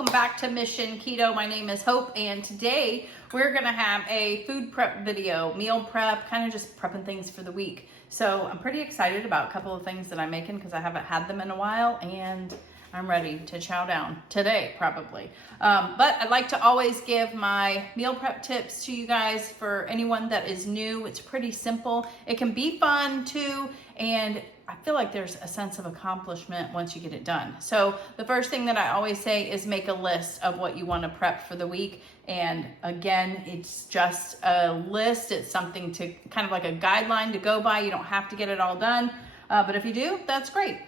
welcome back to Mission Keto. My name is Hope, and today we're gonna have a food prep video, meal prep, kind of just prepping things for the week. So I'm pretty excited about a couple of things that I'm making because I haven't had them in a while, and I'm ready to chow down today, probably. But I'd like to always give my meal prep tips to you guys for anyone that is new. It's pretty simple. It can be fun too, and I feel like there's a sense of accomplishment once you get it done. So the first thing that I always say is make a list of what you want to prep for the week. And again, it's just a list. It's something to kind of like a guideline to go by. You don't have to get it all done. But if you do, that's great.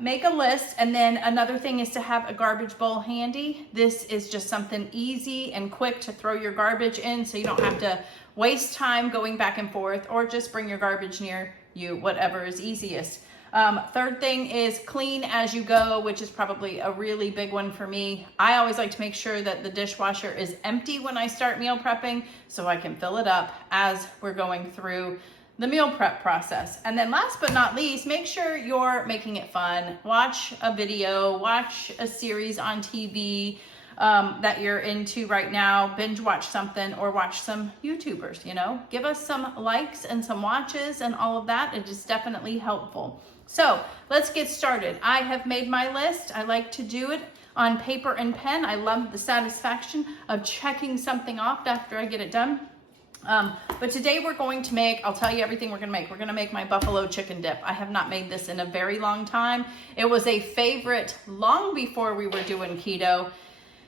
Make a list. And then another thing is to have a garbage bowl handy. This is just something easy and quick to throw your garbage in so you don't have to waste time going back and forth, or just bring your garbage near you, whatever is easiest. Third thing is clean as you go, which is probably a really big one for me. I always like to make sure that the dishwasher is empty when I start meal prepping so I can fill it up as we're going through the meal prep process. And then last but not least, make sure you're making it fun. Watch a video, watch a series on TV that you're into right now, binge watch something, or watch some YouTubers, you know, give us some likes and some watches and all of that. It is definitely helpful. So let's get started. I have made my list. I like to do it on paper and pen. I love the satisfaction of checking something off after I get it done. But today we're going to make, I'll tell you everything we're going to make. We're going to make my buffalo chicken dip. I have not made this in a very long time. It was a favorite long before we were doing keto,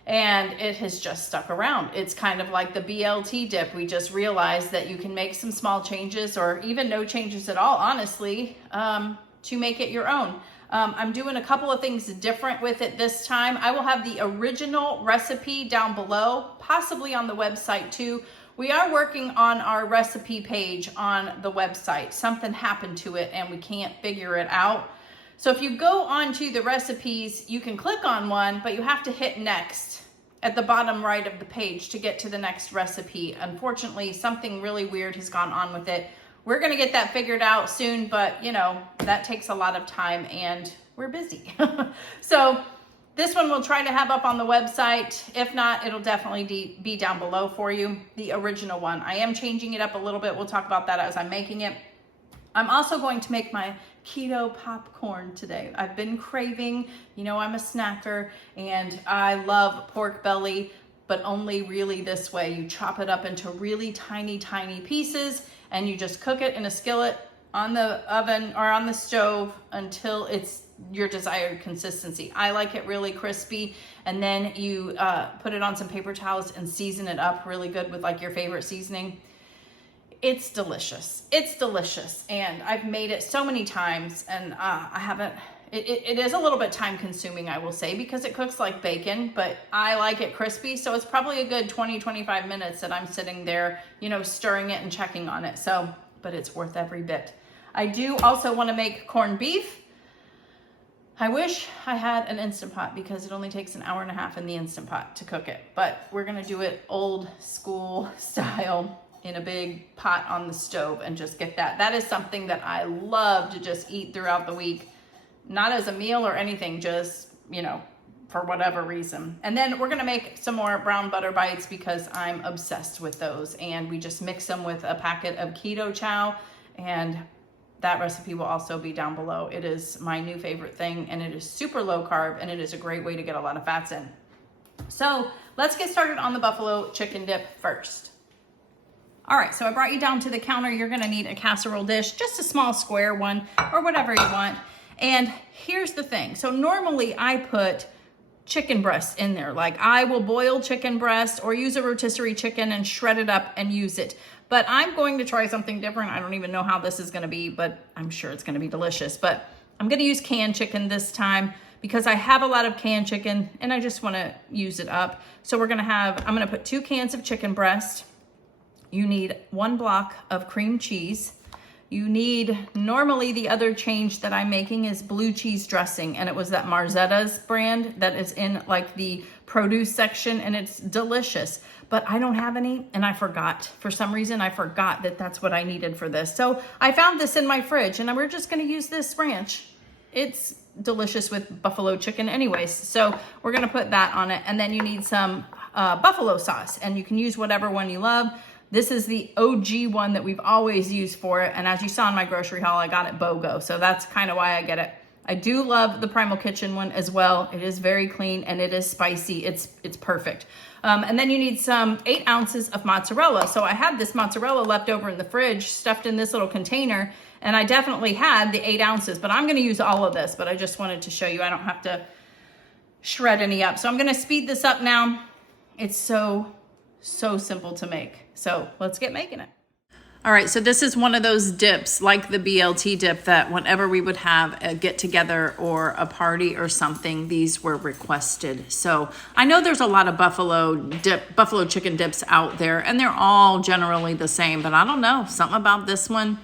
and it has just stuck around. It's kind of like the BLT dip. We just realized that you can make some small changes, or even no changes at all, honestly, to make it your own. I'm doing a couple of things different with it this time. I will have the original recipe down below, possibly on the website too. We are working on our recipe page on the website. Something happened to it and we can't figure it out. So if you go onto the recipes, you can click on one, but you have to hit next at the bottom right of the page to get to the next recipe. Unfortunately, something really weird has gone on with it. We're gonna get that figured out soon, but you know, that takes a lot of time and we're busy. So this one we'll try to have up on the website. If not, it'll definitely be down below for you, the original one. I am changing it up a little bit. We'll talk about that as I'm making it. I'm also going to make my keto popcorn today. I've been craving, you know, I'm a snacker and I love pork belly, but only really this way. You chop it up into really tiny, tiny pieces and you just cook it in a skillet on the oven or on the stove until it's your desired consistency. I like it really crispy, and then you put it on some paper towels and season it up really good with like your favorite seasoning. It's delicious. It's delicious, and I've made it so many times, and I haven't. It is a little bit time consuming, I will say, because it cooks like bacon, but I like it crispy, so it's probably a good 20-25 minutes that I'm sitting there, you know, stirring it and checking on it. So, but it's worth every bit. I do also want to make corned beef. I wish I had an Instant Pot because it only takes an hour and a half in the Instant Pot to cook it, but we're gonna do it old school style in a big pot on the stove and just get that. That is something that I love to just eat throughout the week, not as a meal or anything, just, you know, for whatever reason. And then we're gonna make some more brown butter bites because I'm obsessed with those, and we just mix them with a packet of keto chow, and that recipe will also be down below. It is my new favorite thing, and it is super low carb, and it is a great way to get a lot of fats in. So let's get started on the buffalo chicken dip first. All right, so I brought you down to the counter. You're gonna need a casserole dish, just a small square one or whatever you want. And here's the thing. So normally I put chicken breast in there. Like I will boil chicken breast or use a rotisserie chicken and shred it up and use it. But I'm going to try something different. I don't even know how this is gonna be, but I'm sure it's gonna be delicious. But I'm gonna use canned chicken this time because I have a lot of canned chicken and I just wanna use it up. So I'm gonna put 2 cans of chicken breast. You need 1 block of cream cheese. You need, normally the other change that I'm making is blue cheese dressing, and it was that Marzetti's brand that is in like the produce section, and it's delicious, but I don't have any, and I forgot. For some reason, I forgot that that's what I needed for this. So I found this in my fridge, and we're just gonna use this ranch. It's delicious with buffalo chicken anyways. So we're gonna put that on it. And then you need some buffalo sauce, and you can use whatever one you love. This is the OG one that we've always used for it. And as you saw in my grocery haul, I got it BOGO. So that's kind of why I get it. I do love the Primal Kitchen one as well. It is very clean and it is spicy. It's perfect. And then you need some 8 ounces of mozzarella. So I had this mozzarella left over in the fridge, stuffed in this little container, and I definitely had the 8 ounces, but I'm gonna use all of this, but I just wanted to show you I don't have to shred any up. So I'm gonna speed this up now. It's so simple to make. So let's get making it. All right, so this is one of those dips, like the BLT dip, that whenever we would have a get together or a party or something, these were requested. So I know there's a lot of buffalo chicken dips out there, and they're all generally the same, but I don't know, something about this one,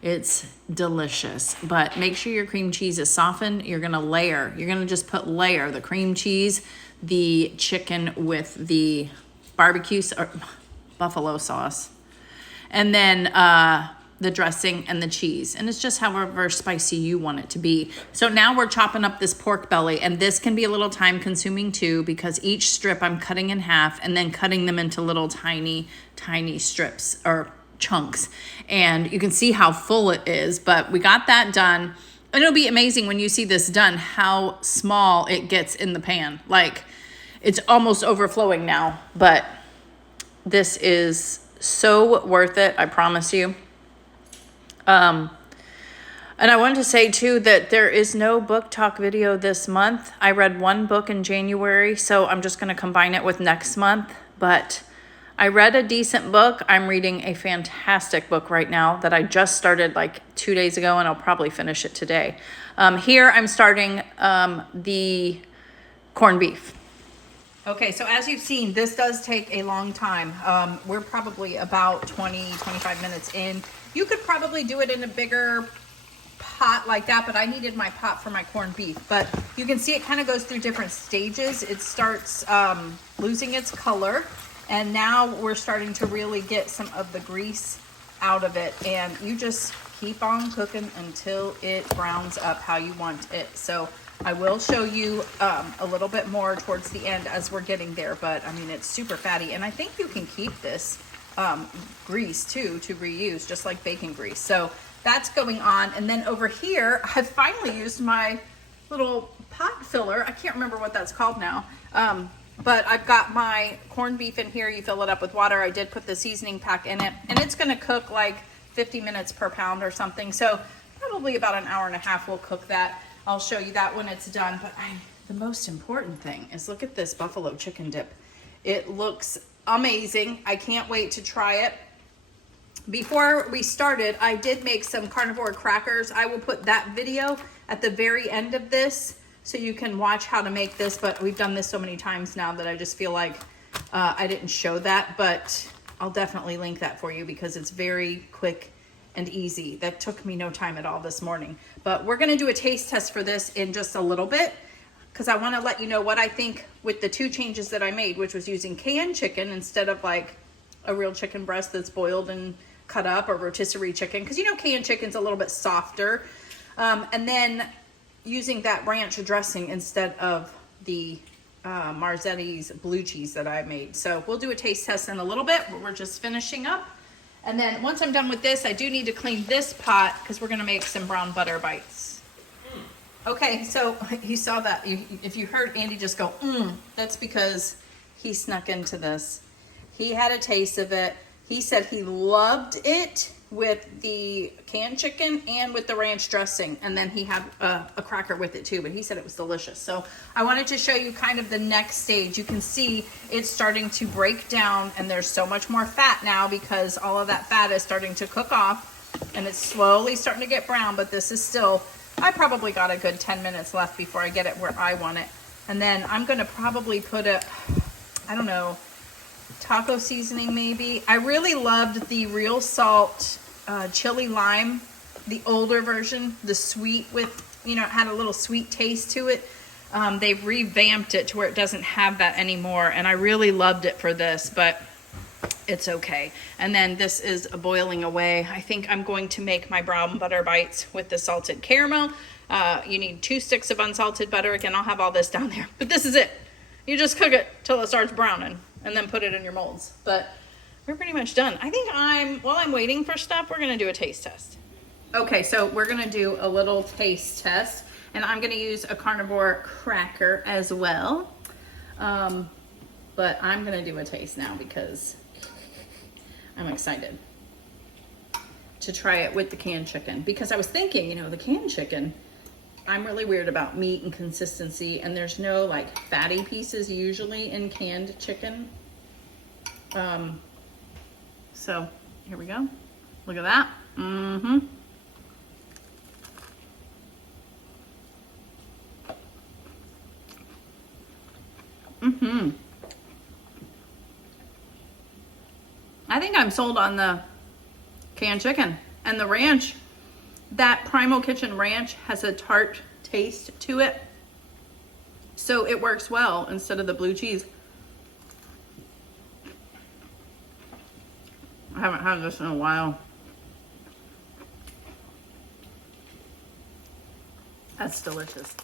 it's delicious. But make sure your cream cheese is softened. You're gonna layer, you're gonna just put layer the cream cheese, the chicken with the barbecue or buffalo sauce, and then the dressing and the cheese. And it's just however spicy you want it to be. So now we're chopping up this pork belly, and this can be a little time consuming too, because each strip I'm cutting in half and then cutting them into little tiny strips or chunks. And you can see how full it is, but we got that done. And it'll be amazing when you see this done, how small it gets in the pan. Like, it's almost overflowing now, but this is so worth it, I promise you. And I wanted to say too that there is no book talk video this month. I read one book in January, so I'm just going to combine it with next month. But I read a decent book. I'm reading a fantastic book right now that I just started like 2 days ago, and I'll probably finish it today. Here I'm starting the corned beef. Okay, so as you've seen, this does take a long time. We're probably about 20-25 minutes in. You could probably do it in a bigger pot like that, but I needed my pot for my corned beef. But you can see it kind of goes through different stages. It starts losing its color, and now we're starting to really get some of the grease out of it. And you just keep on cooking until it browns up how you want it. So I will show you a little bit more towards the end as we're getting there, but I mean, it's super fatty. And I think you can keep this grease too to reuse, just like bacon grease. So that's going on. And then over here, I've finally used my little pot filler. I can't remember what that's called now. But I've got my corned beef in here. You fill it up with water. I did put the seasoning pack in it, and it's gonna cook like 50 minutes per pound or something. So probably about an hour and a half we'll cook that. I'll show you that when it's done. But the most important thing is look at this buffalo chicken dip. It looks amazing. I can't wait to try it. Before we started, I did make some carnivore crackers. I will put that video at the very end of this so you can watch how to make this. But we've done this so many times now that I just feel like I didn't show that. But I'll definitely link that for you because it's very quick and easy. That took me no time at all this morning. But we're gonna do a taste test for this in just a little bit because I wanna let you know what I think with the 2 changes that I made, which was using canned chicken instead of like a real chicken breast that's boiled and cut up, or rotisserie chicken, because you know canned chicken's a little bit softer. And then using that ranch dressing instead of the Marzetti's blue cheese that I made. So we'll do a taste test in a little bit, but we're just finishing up. And then once I'm done with this, I do need to clean this pot because we're gonna make some brown butter bites. Okay, so you saw that. If you heard Andy just go, that's because he snuck into this. He had a taste of it. He said he loved it with the canned chicken and with the ranch dressing. And then he had a cracker with it too, but he said it was delicious. So I wanted to show you kind of the next stage. You can see it's starting to break down, and there's so much more fat now because all of that fat is starting to cook off, and it's slowly starting to get brown, but this is still, I probably got a good 10 minutes left before I get it where I want it. And then I'm gonna probably put it, I don't know, taco seasoning maybe. I really loved the real salt chili lime, the older version, the sweet with, you know, it had a little sweet taste to it. They've revamped it to where it doesn't have that anymore, and I really loved it for this. But it's okay. And then this is boiling away. I think I'm going to make my brown butter bites with the salted caramel. You need 2 sticks of unsalted butter. Again, I'll have all this down there, but this is it. You just cook it till it starts browning and then put it in your molds. But we're pretty much done. I think while I'm waiting for stuff, we're gonna do a taste test. Okay, so we're gonna do a little taste test, and I'm gonna use a carnivore cracker as well. But I'm gonna do a taste now because I'm excited to try it with the canned chicken. Because I was thinking, you know, the canned chicken, I'm really weird about meat and consistency, and there's no like fatty pieces usually in canned chicken. So here we go. Look at that. Mm-hmm. Mm-hmm. I think I'm sold on the canned chicken. And the ranch, that Primal Kitchen ranch has a tart taste to it. So it works well instead of the blue cheese. I haven't had this in a while. That's delicious.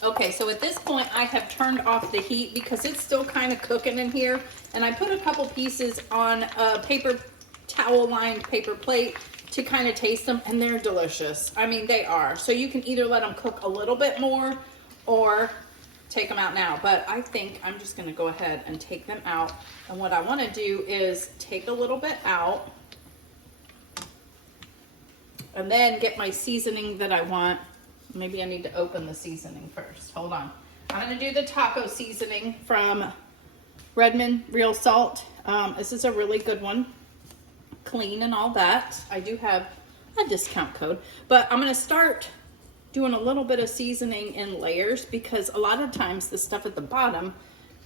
Okay, so at this point I have turned off the heat because it's still kind of cooking in here. And I put a couple pieces on a paper towel lined paper plate to kind of taste them, and they're delicious. I mean, they are. So you can either let them cook a little bit more or take them out now. But I think I'm just gonna go ahead and take them out. And what I wanna do is take a little bit out and then get my seasoning that I want. Maybe I need to open the seasoning first. Hold on. I'm gonna do the taco seasoning from Redmond Real Salt. This is a really good one. Clean and all that. I do have a discount code, but I'm gonna start doing a little bit of seasoning in layers because a lot of times the stuff at the bottom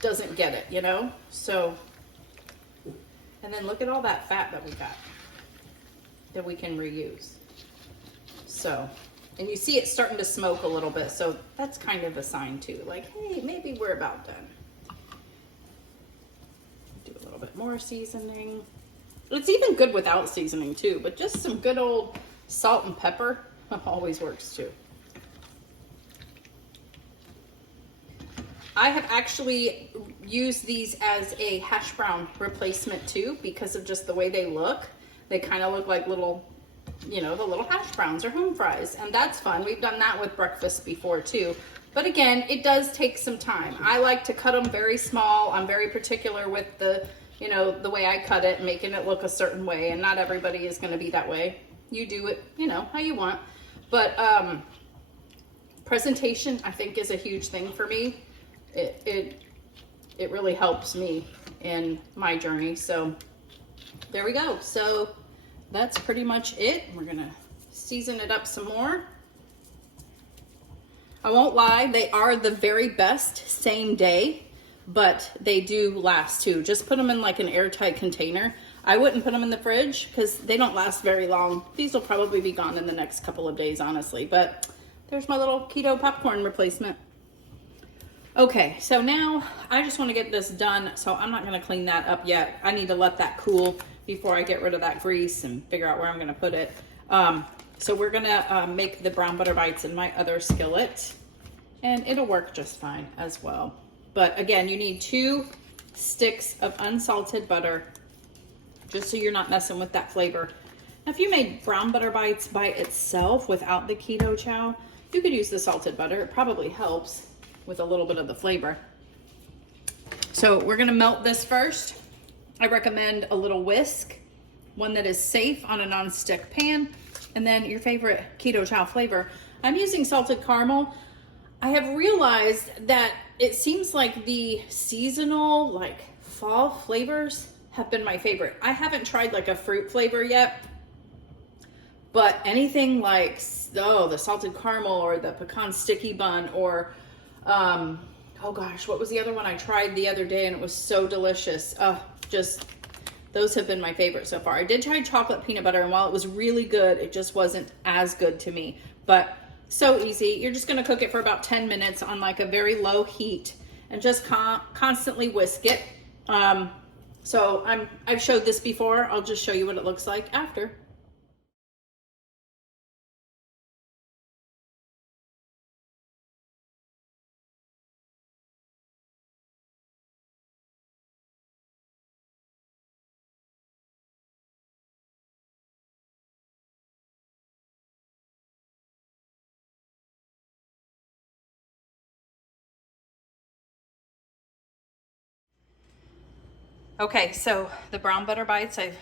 doesn't get it, you know? So, and then look at all that fat that we got that we can reuse. So, and you see it starting to smoke a little bit, so that's kind of a sign too. Like, hey, maybe we're about done. Do a little bit more seasoning. It's even good without seasoning too, but just some good old salt and pepper always works too. I have actually used these as a hash brown replacement too because of just the way they look. They kind of look like little, you know, the little hash browns or home fries, and that's fun. We've done that with breakfast before too. But again, it does take some time. I like to cut them very small. I'm very particular with the, you know, the way I cut it, making it look a certain way, and not everybody is going to be that way. You do it, you know, how you want. But presentation, I think, is a huge thing for me. It really helps me in my journey. So there we go. So that's pretty much it. We're gonna season it up some more. I won't lie, they are the very best same day, but they do last too. Just put them in like an airtight container. I wouldn't put them in the fridge because they don't last very long. These will probably be gone in the next couple of days, honestly, but there's my little keto popcorn replacement. Okay, so now I just want to get this done, so I'm not going to clean that up yet. I need to let that cool before I get rid of that grease and figure out where I'm going to put it. So we're going to make the brown butter bites in my other skillet, and it'll work just fine as well. But again, you need 2 sticks of unsalted butter, just so you're not messing with that flavor. Now, if you made brown butter bites by itself without the keto chow, you could use the salted butter. It probably helps with a little bit of the flavor. So we're gonna melt this first. I recommend a little whisk, one that is safe on a non-stick pan, and then your favorite keto chow flavor. I'm using salted caramel. I have realized that it seems like the seasonal, like fall flavors have been my favorite. I haven't tried like a fruit flavor yet, but anything like, the salted caramel or the pecan sticky bun or oh gosh, what was the other one I tried the other day and it was so delicious. Just those have been my favorite so far. I did try chocolate peanut butter, and while it was really good, it just wasn't as good to me. But so easy. You're just gonna cook it for about 10 minutes on like a very low heat and just constantly whisk it. So I've showed this before. I'll just show you what it looks like after. Okay, so the brown butter bites, I've,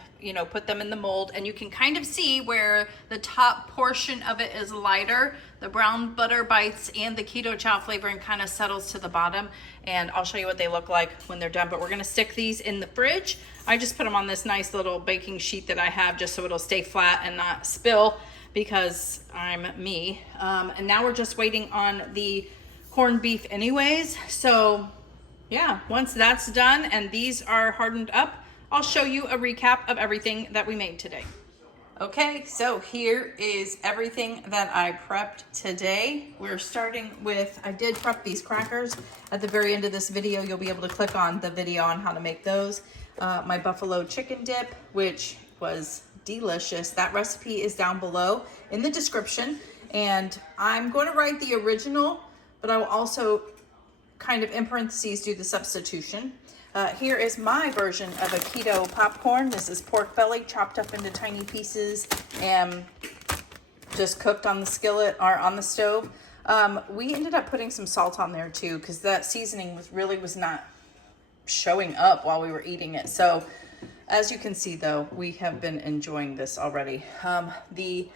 put them in the mold, and you can kind of see where the top portion of it is lighter. The brown butter bites and the keto chow flavoring kind of settles to the bottom, and I'll show you what they look like when they're done, but we're gonna stick these in the fridge. I just put them on this nice little baking sheet that I have just so it'll stay flat and not spill because I'm me. And now we're just waiting on the corned beef anyways, so yeah, once that's done and these are hardened up, I'll show you a recap of everything that we made today. Okay, so here is everything that I prepped today. We're starting with, I did prep these crackers. At the very end of this video, you'll be able to click on the video on how to make those. My buffalo chicken dip, which was delicious. That recipe is down below in the description. And I'm going to write the original, but I will also kind of in parentheses do the substitution. Here is my version of a keto popcorn. This is pork belly chopped up into tiny pieces and just cooked on the skillet or on the stove. We ended up putting some salt on there too because that seasoning was not showing up while we were eating it. So as you can see though, we have been enjoying this already. The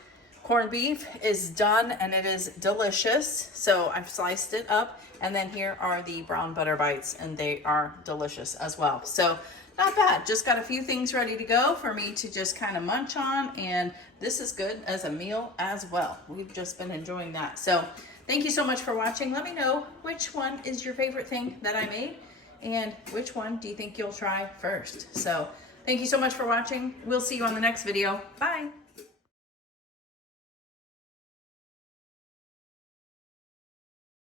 corned beef is done and it is delicious. So I've sliced it up, and then here are the brown butter bites and they are delicious as well. So not bad, just got a few things ready to go for me to just kind of munch on, and this is good as a meal as well. We've just been enjoying that. So thank you so much for watching. Let me know which one is your favorite thing that I made and which one do you think you'll try first. So thank you so much for watching. We'll see you on the next video. Bye.